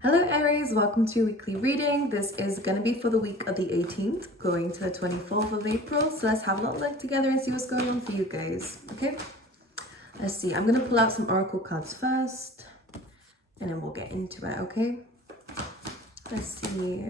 Hello Aries, welcome to your weekly reading. This is going to be for the week of the 18th going to the 24th of April. So let's have a little look together and see what's going on for you guys. Okay, let's see. I'm going to pull out some oracle cards first and then we'll get into it. Okay, let's see.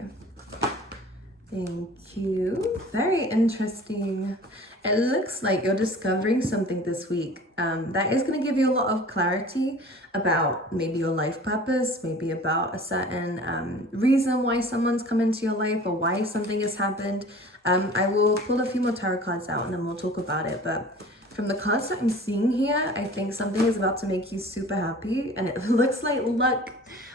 Thank you. Very interesting. It looks like you're discovering something this week that is going to give you a lot of clarity about maybe your life purpose, maybe about a certain reason why someone's come into your life or why something has happened. I will pull a few more tarot cards out and then we'll talk about it. But from the cards that I'm seeing here, I think something is about to make you super happy, and it looks like luck.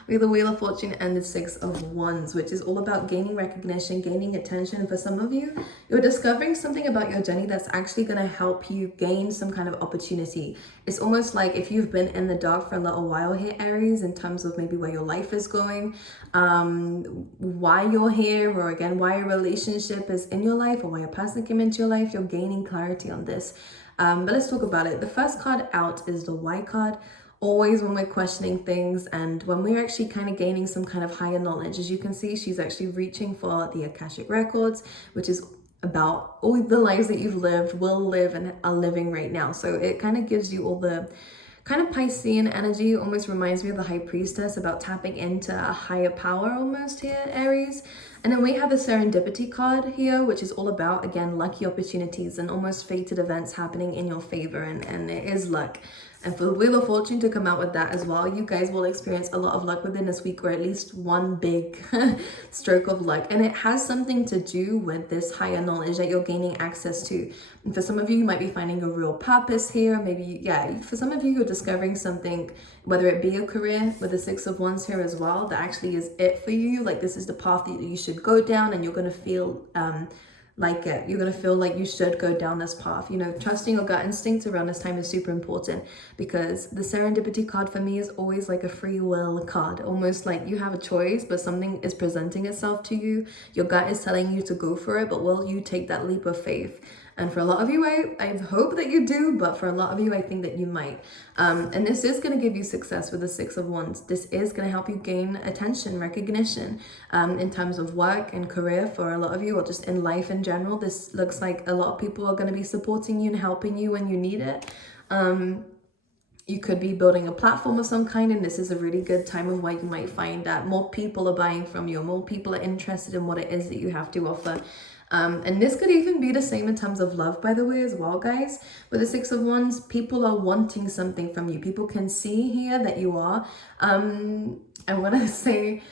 We have the Wheel of Fortune and the Six of Wands, which is all about gaining recognition, gaining attention. And for some of you, you're discovering something about your journey that's actually going to help you gain some kind of opportunity. It's almost like if you've been in the dark for a little while here, Aries, in terms of maybe where your life is going, why you're here, or again, why a relationship is in your life or why a person came into your life, you're gaining clarity on this. But let's talk about it. The first card out is the Y card. Always when we're questioning things and when we're actually kind of gaining some kind of higher knowledge. As you can see, she's actually reaching for the Akashic Records, which is about all the lives that you've lived, will live, and are living right now. So it kind of gives you all the kind of Piscean energy. Almost reminds me of the High Priestess, about tapping into a higher power almost here, Aries. And then we have the Serendipity card here, which is all about, again, lucky opportunities and almost fated events happening in your favor, and it is luck. And for the Wheel of Fortune to come out with that as well, you guys will experience a lot of luck within this week, or at least one big stroke of luck. And it has something to do with this higher knowledge that you're gaining access to. And for some of you, you might be finding a real purpose here. Maybe, yeah, for some of you, you're discovering something, whether it be a career with the Six of Wands here as well, that actually is it for you. Like this is the path that you should go down, and you're going to feel like it. You're going to feel like you should go down this path. You know, trusting your gut instinct around this time is super important, because the Serendipity card for me is always like a free will card, almost like you have a choice, but something is presenting itself to you. Your gut is telling you to go for it, but will you take that leap of faith? And for a lot of you, I hope that you do, but for a lot of you, I think that you might. And this is going to give you success with the Six of Wands. This is going to help you gain attention, recognition, in terms of work and career for a lot of you, or just in life in general. This looks like a lot of people are going to be supporting you and helping you when you need it. You could be building a platform of some kind, and this is a really good time of where you might find that more people are buying from you, more people are interested in what it is that you have to offer. And this could even be the same in terms of love, by the way, as well, guys. With the Six of Wands, people are wanting something from you. People can see here that you are. I want to say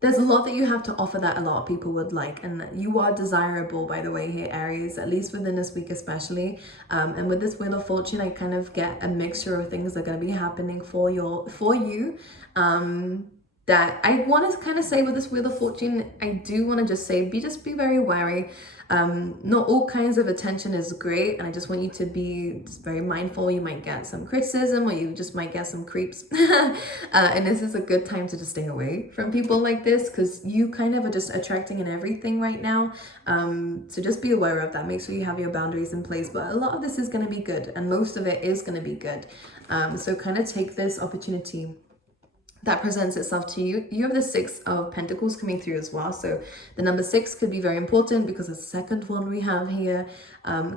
there's a lot that you have to offer that a lot of people would like, and that you are desirable, by the way, here, Aries, at least within this week especially. And with this Wheel of Fortune, I kind of get a mixture of things that are going to be happening for you. That I want to kind of say with this Wheel of Fortune, I do want to just say, be very wary. Not all kinds of attention is great, and I just want you to be just very mindful. You might get some criticism, or you just might get some creeps. And this is a good time to just stay away from people like this, because you kind of are just attracting in everything right now. So just be aware of that. Make sure you have your boundaries in place. But a lot of this is going to be good, and most of it is going to be good. So kind of take this opportunity that presents itself to you. You have the Six of Pentacles coming through as well. So the number 6 could be very important, because the second one we have here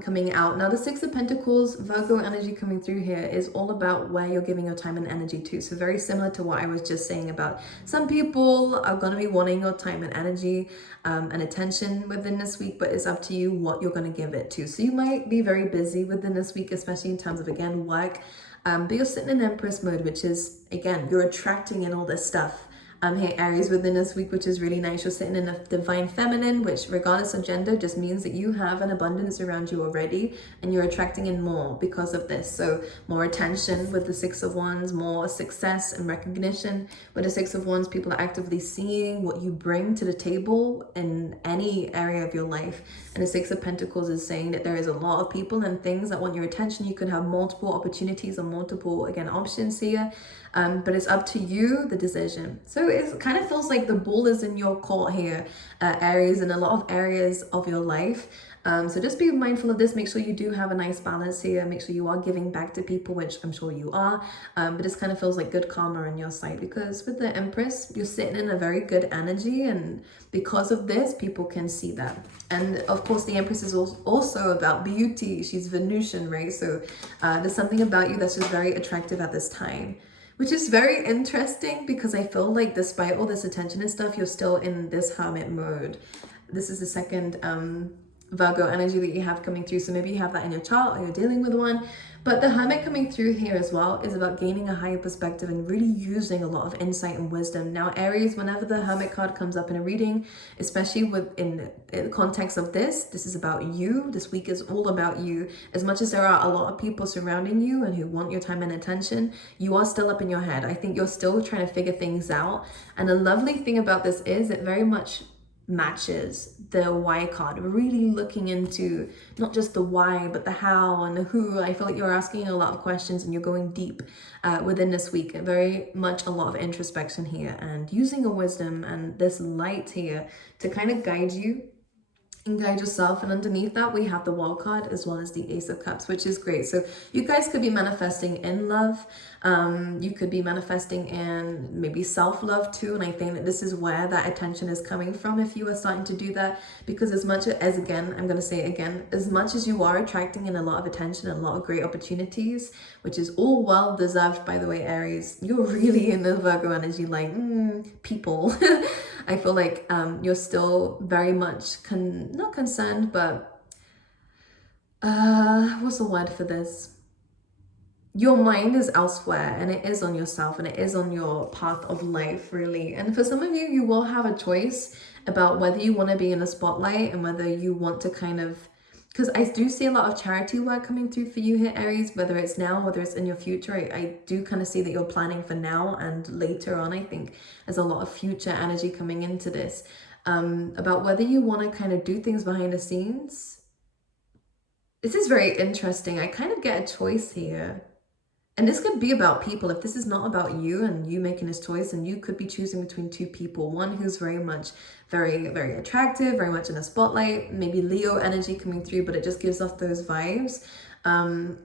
coming out. Now the Six of Pentacles, Virgo energy coming through here, is all about where you're giving your time and energy to. So very similar to what I was just saying about some people are going to be wanting your time and energy and attention within this week, but it's up to you what you're going to give it to. So you might be very busy within this week, especially in terms of, again, work. But you're sitting in Empress mode, which is, again, you're attracting in all this stuff. Here, Aries, within this week, which is really nice. You're sitting in a divine feminine, which regardless of gender just means that you have an abundance around you already, and you're attracting in more because of this. So more attention with the Six of Wands, more success and recognition. With the Six of Wands, people are actively seeing what you bring to the table in any area of your life. And the Six of Pentacles is saying that there is a lot of people and things that want your attention. You could have multiple opportunities or multiple, again, options here. But it's up to you, the decision. So it kind of feels like the ball is in your court here, Aries, in a lot of areas of your life. So just be mindful of this. Make sure you do have a nice balance here. Make sure you are giving back to people, which I'm sure you are. But this kind of feels like good karma on your side, because with the Empress, you're sitting in a very good energy, and because of this, people can see that. And of course, the Empress is also about beauty. She's Venusian, right? So there's something about you that's just very attractive at this time, which is very interesting, because I feel like despite all this attention and stuff, you're still in this hermit mode. This is the second Virgo energy that you have coming through. So maybe you have that in your chart, or you're dealing with one. But the hermit coming through here as well is about gaining a higher perspective and really using a lot of insight and wisdom. Now, Aries, whenever the hermit card comes up in a reading, especially in the context of this is about you. This week is all about you. As much as there are a lot of people surrounding you and who want your time and attention, you are still up in your head. I think you're still trying to figure things out. And the lovely thing about this is it very much matches the why card. Really looking into not just the why, but the how and the who. I feel like you're asking a lot of questions and you're going deep within this week. Very much a lot of introspection here, and using a wisdom and this light here to kind of guide you and guide yourself. And underneath that, we have the World card as well as the Ace of Cups, which is great. So you guys could be manifesting in love. You could be manifesting in maybe self-love too. And I think that this is where that attention is coming from, if you are starting to do that. Because as much as, again, I'm going to say it again, as much as you are attracting in a lot of attention and a lot of great opportunities, which is all well deserved, by the way, Aries, you're really in the Virgo energy, like people. I feel like you're still very much not concerned, but what's the word for this? Your mind is elsewhere, and it is on yourself, and it is on your path of life, really. And for some of you, you will have a choice about whether you want to be in the spotlight and whether you want to kind of, because I do see a lot of charity work coming through for you here, Aries, whether it's now, whether it's in your future. I do kind of see that you're planning for now and later on. I think there's a lot of future energy coming into this, about whether you want to kind of do things behind the scenes. This is very interesting. I kind of get a choice here. And this could be about people. If this is not about you and you making this choice, and you could be choosing between two people. One who's very much very, very attractive, very much in the spotlight, maybe Leo energy coming through, but it just gives off those vibes.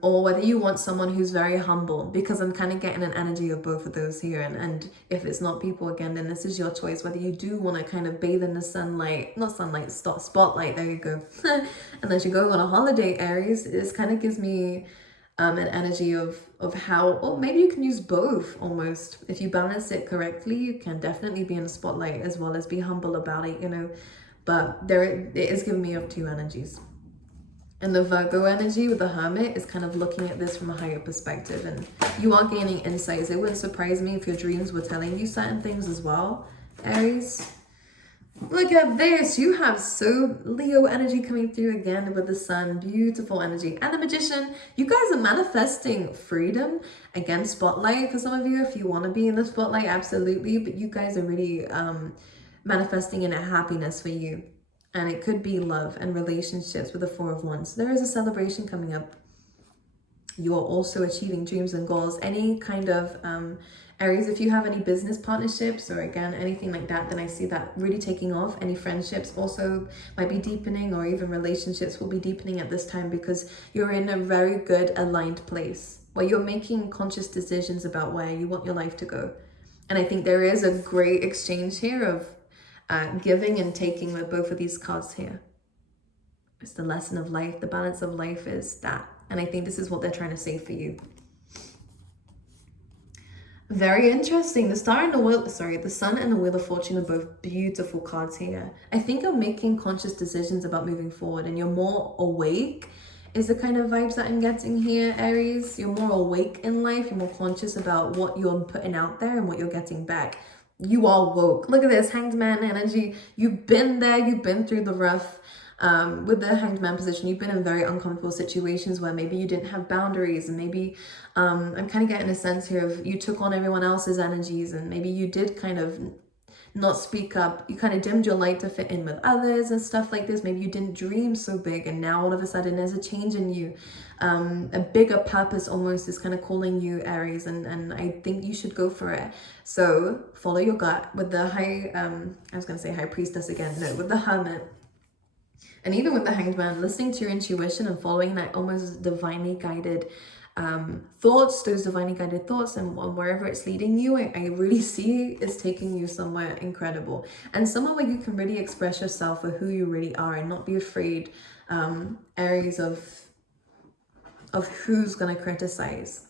Or whether you want someone who's very humble, because I'm kind of getting an energy of both of those here. And if it's not people, again, then this is your choice, whether you do want to kind of bathe in the sunlight, not sunlight, spotlight, there you go. And as you go on a holiday, Aries, this kind of gives me an energy of how, well, maybe you can use both almost. If you balance it correctly, you can definitely be in the spotlight as well as be humble about it, you know. But it is giving me of two energies. And the Virgo energy with the Hermit is kind of looking at this from a higher perspective, and you are gaining insights. It wouldn't surprise me if your dreams were telling you certain things as well, Aries. Look at this. You have so Leo energy coming through again with the Sun. Beautiful energy. And the Magician. You guys are manifesting freedom. Again, spotlight for some of you. If you want to be in the spotlight, absolutely. But you guys are really manifesting in a happiness for you. And it could be love and relationships with the Four of Wands. There is a celebration coming up. You are also achieving dreams and goals. Any kind of Aries, if you have any business partnerships or again anything like that, then I see that really taking off. Any friendships also might be deepening, or even relationships will be deepening at this time, because you're in a very good aligned place where you're making conscious decisions about where you want your life to go. And I think there is a great exchange here of giving and taking with both of these cards here. It's the lesson of life. The balance of life is that. And I think this is what they're trying to say for you. Very interesting. The Sun and the Wheel of Fortune are both beautiful cards here. I think you're making conscious decisions about moving forward, and you're more awake is the kind of vibes that I'm getting here, Aries. You're more awake in life. You're more conscious about what you're putting out there and what you're getting back. You are woke. Look at this Hanged Man energy. You've been there. You've been through the rough. With the Hanged Man position, you've been in very uncomfortable situations where maybe you didn't have boundaries, and maybe I'm kind of getting a sense here of you took on everyone else's energies, and maybe you did kind of not speak up. You kind of dimmed your light to fit in with others and stuff like this. Maybe you didn't dream so big, and now all of a sudden there's a change in you. A bigger purpose almost is kind of calling you, Aries, and I think you should go for it. So follow your gut with the High Priestess again. No, with the Hermit. And even with the Hanged Man, listening to your intuition and following that almost divinely guided thoughts, those divinely guided thoughts, and wherever it's leading you, I really see is taking you somewhere incredible, and somewhere where you can really express yourself for who you really are and not be afraid, Aries, of who's gonna criticize.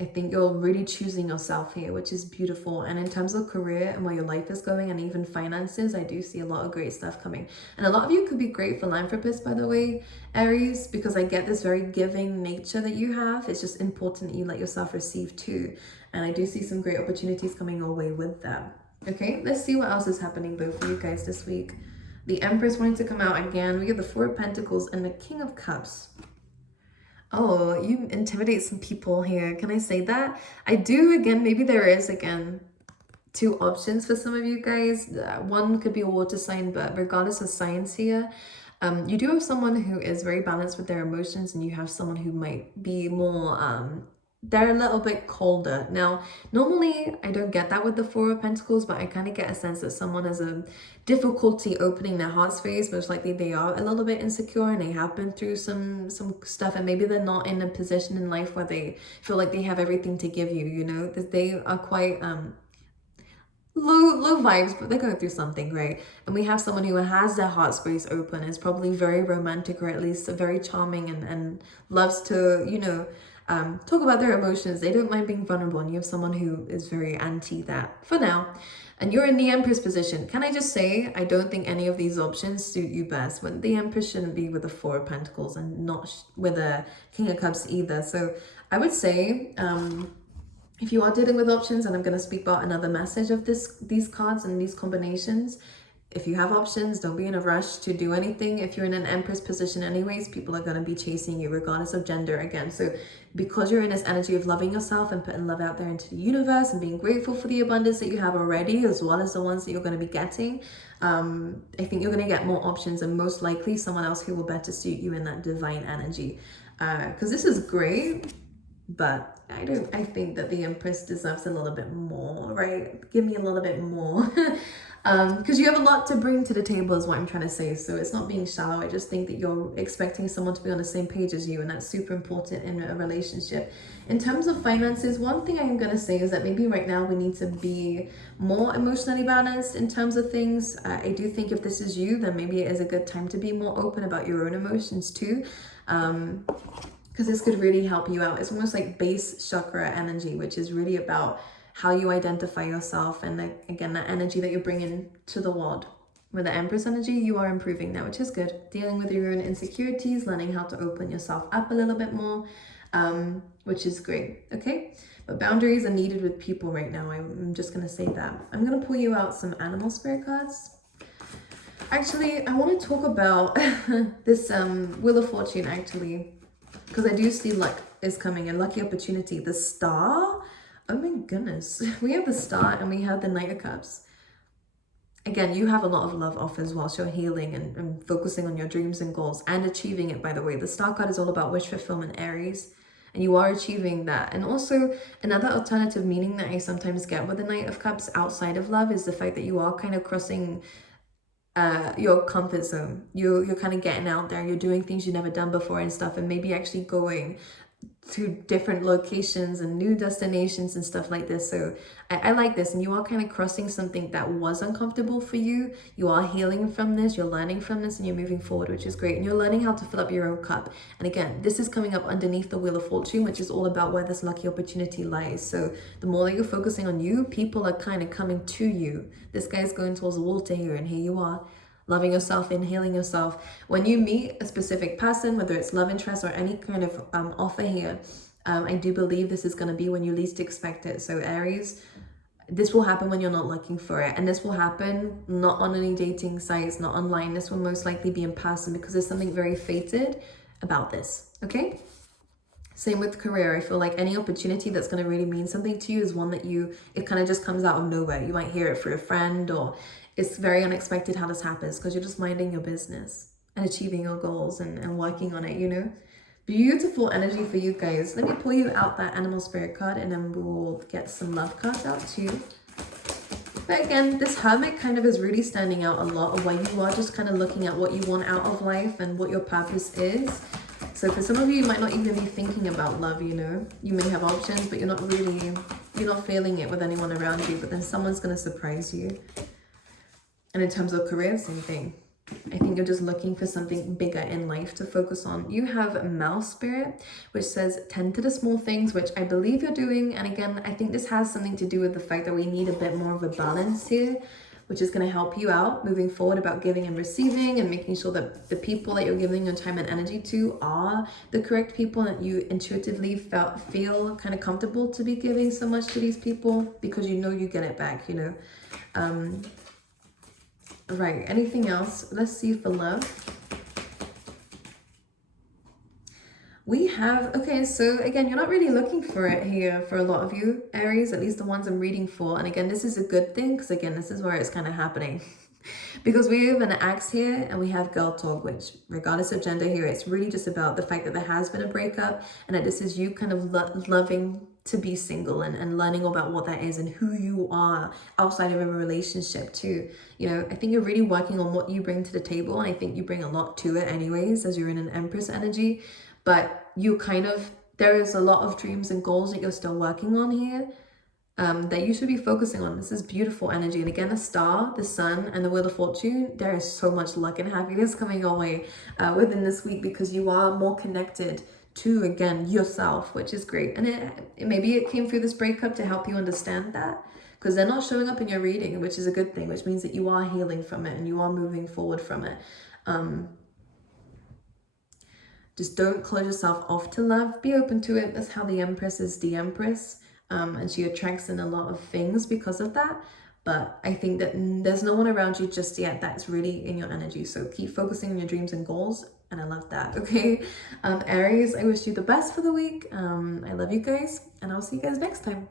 I think you're really choosing yourself here, which is beautiful. And in terms of career and where your life is going and even finances, I do see a lot of great stuff coming. And a lot of you could be great philanthropists, by the way, Aries, because I get this very giving nature that you have. It's just important that you let yourself receive too. And I do see some great opportunities coming your way with that. Okay, let's see what else is happening both for you guys this week. The Empress wanting to come out again. We get the Four of Pentacles and the King of Cups. Oh, you intimidate some people here. Can I say that? I do. Again, maybe there is, again, two options for some of you guys. One could be a water sign, but regardless of signs here, you do have someone who is very balanced with their emotions, and you have someone who might be more, they're a little bit colder. Now, normally I don't get that with the Four of Pentacles, but I kind of get a sense that someone has a difficulty opening their heart space. Most likely they are a little bit insecure and they have been through some stuff, and maybe they're not in a position in life where they feel like they have everything to give you, you know, that they are quite low vibes, but they're going through something, right? And we have someone who has their heart space open, is probably very romantic, or at least very charming, and loves to, you know, talk about their emotions. They don't mind being vulnerable, and you have someone who is very anti that for now. And you're in the Empress position. Can I just say, I don't think any of these options suit you best. When the Empress shouldn't be with the Four of Pentacles, and not with a King of Cups either. So I would say, if you are dealing with options, and I'm going to speak about another message of these cards and these combinations, if you have options, don't be in a rush to do anything. If you're in an Empress position anyways, people are going to be chasing you regardless of gender again. So because you're in this energy of loving yourself and putting love out there into the universe and being grateful for the abundance that you have already, as well as the ones that you're going to be getting, I think you're going to get more options, and most likely someone else who will better suit you in that divine energy. Because this is great, but I think that the Empress deserves a little bit more, right? Give me a little bit more. Because you have a lot to bring to the table is what I'm trying to say. So it's not being shallow. I just think that you're expecting someone to be on the same page as you, and that's super important in a relationship. In terms of finances, one thing I'm going to say is that maybe right now we need to be more emotionally balanced in terms of things. I do think if this is you, then maybe it is a good time to be more open about your own emotions too. Because this could really help you out. It's almost like base chakra energy, which is really about how you identify yourself, and again, that energy that you're bringing to the world. With the Empress energy, you are improving now, which is good. Dealing with your own insecurities, learning how to open yourself up a little bit more, which is great, okay? But boundaries are needed with people right now. I'm just going to say that. I'm going to pull you out some animal spirit cards. Actually, I want to talk about this Wheel of Fortune, actually, because I do see luck is coming, a lucky opportunity. The Star. Oh my goodness. We have the Star and we have the Knight of Cups. Again, you have a lot of love offers whilst you're healing and focusing on your dreams and goals and achieving it, by the way. The Star card is all about wish fulfillment, Aries, and you are achieving that. And also, another alternative meaning that I sometimes get with the Knight of Cups outside of love is the fact that you are kind of crossing your comfort zone. You're kind of getting out there. You're doing things you've never done before and stuff, and maybe actually going to different locations and new destinations and stuff like this. So I like this, and you are kind of crossing something that was uncomfortable for you. You are healing from this, you're learning from this, and you're moving forward, which is great. And you're learning how to fill up your own cup. And again, this is coming up underneath the Wheel of Fortune, which is all about where this lucky opportunity lies. So the more that you're focusing on you, people are kind of coming to you. This guy's going towards the water here, and here you are, loving yourself and healing yourself. When you meet a specific person, whether it's love interest or any kind of offer here, I do believe this is going to be when you least expect it. So Aries, this will happen when you're not looking for it. And this will happen not on any dating sites, not online. This will most likely be in person, because there's something very fated about this, okay? Same with career. I feel like any opportunity that's going to really mean something to you is one that it kind of just comes out of nowhere. You might hear it through a friend, or it's very unexpected how this happens, because you're just minding your business and achieving your goals and working on it, you know? Beautiful energy for you guys. Let me pull you out that animal spirit card, and then we'll get some love cards out too. But again, this hermit kind of is really standing out a lot of where you are just kind of looking at what you want out of life and what your purpose is. So for some of you might not even be thinking about love, you know. You may have options, but you're not feeling it with anyone around you, but then someone's going to surprise you. And in terms of career, same thing. I think you're just looking for something bigger in life to focus on. You have mouse spirit, which says tend to the small things, which I believe you're doing. And again, I think this has something to do with the fact that we need a bit more of a balance here, which is going to help you out moving forward about giving and receiving and making sure that the people that you're giving your time and energy to are the correct people, that you intuitively feel kind of comfortable to be giving so much to these people because you know you get it back, you know. Right, anything else? Let's see for love. We have, okay, so again, you're not really looking for it here for a lot of you, Aries, at least the ones I'm reading for. And again, this is a good thing because again, this is where it's kind of happening. Because we have an axe here and we have girl talk, which regardless of gender here, it's really just about the fact that there has been a breakup and that this is you kind of loving to be single and learning about what that is and who you are outside of a relationship too. You know, I think you're really working on what you bring to the table, and I think you bring a lot to it anyways as you're in an Empress energy. But you kind of, there is a lot of dreams and goals that you're still working on here that you should be focusing on. This is beautiful energy. And again, a star, the sun, and the Wheel of Fortune, there is so much luck and happiness coming your way within this week because you are more connected to, again, yourself, which is great. And maybe it came through this breakup to help you understand that, because they're not showing up in your reading, which is a good thing, which means that you are healing from it and you are moving forward from it. Just don't close yourself off to love. Be open to it. That's how the Empress is the Empress. And she attracts in a lot of things because of that. But I think that there's no one around you just yet that's really in your energy. So keep focusing on your dreams and goals. And I love that, okay? Aries, I wish you the best for the week. I love you guys. And I'll see you guys next time.